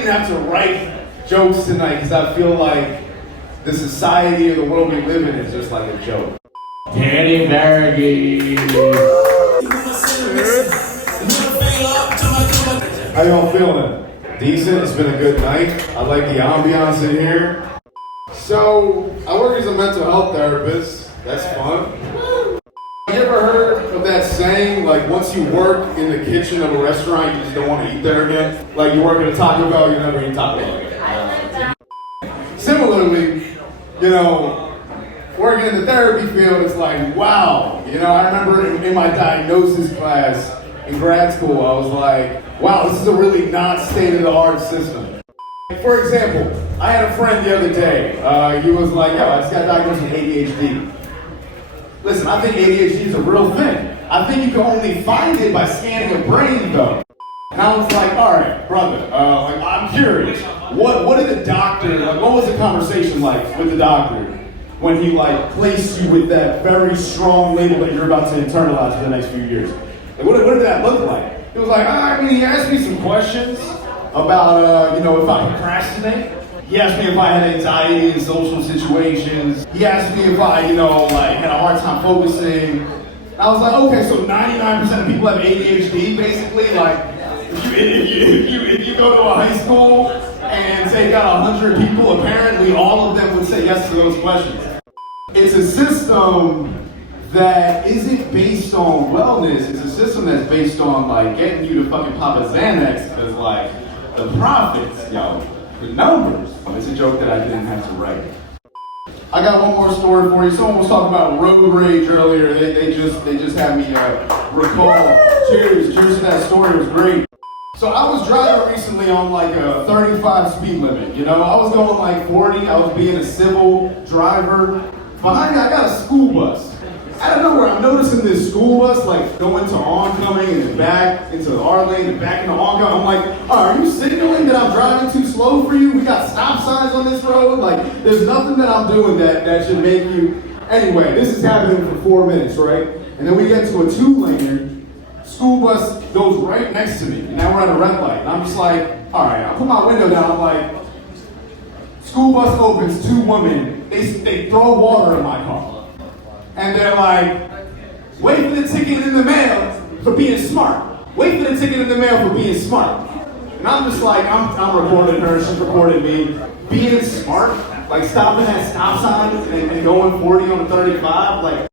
even have to write jokes tonight because I feel like the society or the world we live in is just like a joke. Danny Varughese. How y'all feeling? Decent? It's been a good night. I like the ambiance in here. So, I work as a mental health therapist. That's fun. You ever heard of that saying, like once you work in the kitchen of a restaurant, you just don't want to eat there again? Like you work at a Taco Bell, you never eat Taco Bell again. Similarly, working in the therapy field, it's like, wow. I remember in my diagnosis class in grad school, I was like, wow, this is a really not state-of-the-art system. For example, I had a friend the other day. He was like, yo, I just got diagnosed with ADHD. Listen, I think ADHD is a real thing. I think you can only find it by scanning a brain, though. And I was like, all right, brother, I'm curious. What did the doctor, what was the conversation like with the doctor when he placed you with that very strong label that you're about to internalize for the next few years? What did that look like? It was like, he asked me some questions about, if I procrastinate. He asked me if I had anxiety in social situations. He asked me if I, had a hard time focusing. I was like, okay, so 99% of people have ADHD, basically. If you go to a high school and say you got 100 people, apparently all of them would say yes to those questions. It's a system that isn't based on wellness. It's a system that's based on getting you to fucking pop a Xanax because the profits, the numbers. It's a joke that I didn't have to write. I got one more story for you. Someone was talking about road rage earlier. They just had me recall. Cheers to that story. It was great. So I was driving recently on a 35 speed limit. I was going 40. I was being a civil driver. Behind me, I got a school bus. Out of nowhere, I'm noticing this school bus going to oncoming and then back into our lane and back into oncoming. I'm like, are you signaling that I'm driving too slow for you? We got stop signs on this road. There's nothing that I'm doing that should make you. Anyway, this is happening for 4 minutes, right? And then we get to a 2-laner. School bus goes right next to me. And now we're at a red light. And I'm just like, all right, I put my window down. I'm like, school bus opens, 2 women. They throw water in my car. And they're like, wait for the ticket in the mail for being smart. Wait for the ticket in the mail for being smart. And I'm just like, I'm recording her, she's recording me. Being smart, stopping at stop signs and going 40 on a 35,